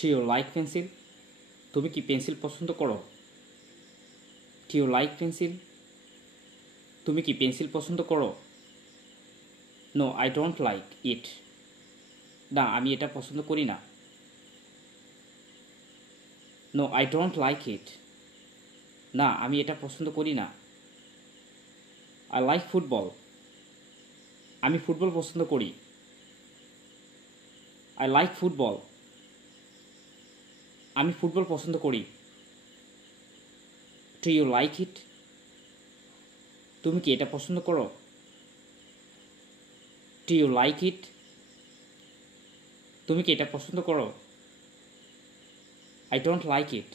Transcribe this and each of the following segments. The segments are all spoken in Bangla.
Do you like pencil? তুমি কি পেন্সিল পছন্দ করো? Do you like pencil? তুমি কি পেন্সিল পছন্দ করো? No, I don't like it. না, আমি এটা পছন্দ করি না। No, I don't like it. না, আমি এটা পছন্দ করি না। I like football. আমি ফুটবল পছন্দ করি। I like football. আমি ফুটবল পছন্দ করি। Do you like it? তুমি কি এটা পছন্দ করো? Do you like it? তুমি কি এটা পছন্দ করো? I don't like it.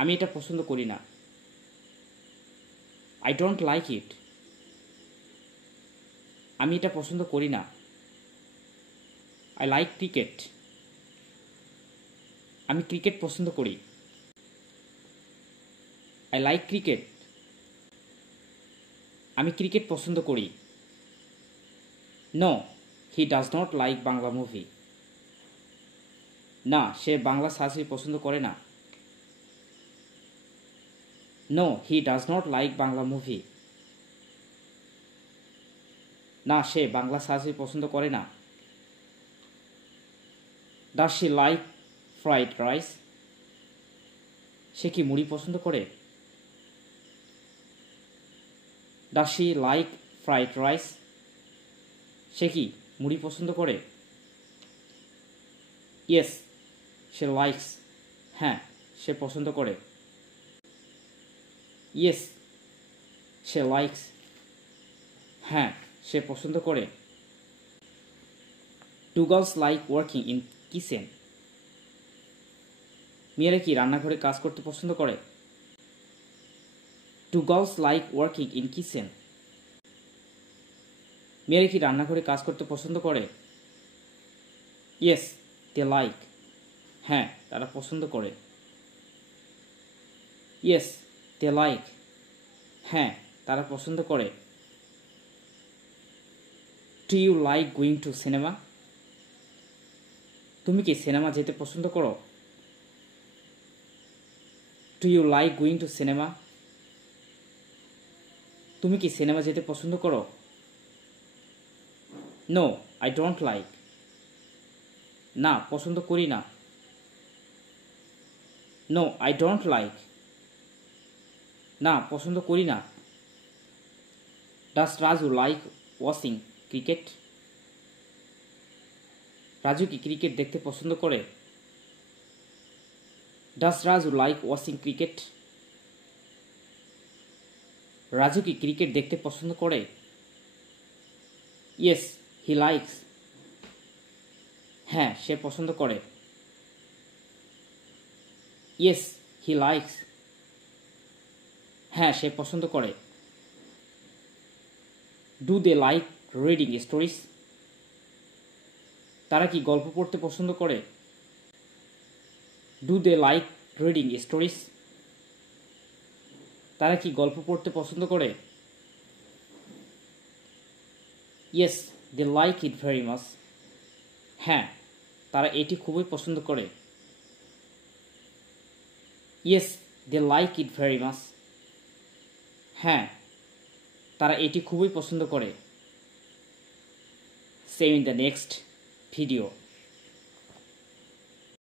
আমি এটা পছন্দ করি না। I don't like it. আমি এটা পছন্দ করি না। I like cricket. আমি ক্রিকেট পছন্দ করি। I like cricket. আমি ক্রিকেট পছন্দ করি। No, he does not like Bangla movie. না, সে বাংলা সার্সি পছন্দ করে না। No, he does not like Bangla movie. না, সে বাংলা সার্সি পছন্দ করে না। Does she like fried rice? সে কি মুড়ি পছন্দ করে? Does she like fried rice? সে কি মুড়ি পছন্দ করে? Yes, she likes. হ্যাঁ, সে পছন্দ করে। Yes, she likes. হ্যাঁ, সে পছন্দ করে। Do girls like working in kitchen? মেয়েরা কি রান্নাঘরে কাজ করতে পছন্দ করে? Do girls like working in kitchen? মেয়েরা কি রান্নাঘরে কাজ করতে পছন্দ করে? Yes, they like. হ্যাঁ, তারা পছন্দ করে। Yes, they like. হ্যাঁ, তারা পছন্দ করে। Do you like going to cinema? তুমি কি সিনেমা যেতে পছন্দ করো? Do you like going to cinema? তুমি কি সিনেমা যেতে পছন্দ করো? No, I don't like. না, পছন্দ করি না। No, I don't like. না, পছন্দ করি না। Does Raju like watching cricket? Raju কি ক্রিকেট দেখতে পছন্দ করে? Does Raju like watching cricket? Raju কি ক্রিকেট দেখতে পছন্দ করে? Yes, he likes. হ্যাঁ, সে পছন্দ করে। Yes, he likes. হ্যাঁ, সে পছন্দ করে। Do they like reading stories? তারা কি গল্প পড়তে পছন্দ করে? Do they like reading stories? তারা কি গল্প পড়তে পছন্দ করে? Yes, they like it very much. হ্যাঁ, তারা এটি খুবই পছন্দ করে। Yes, they like it very much. হ্যাঁ, তারা এটি খুবই পছন্দ করে। See you in the next video.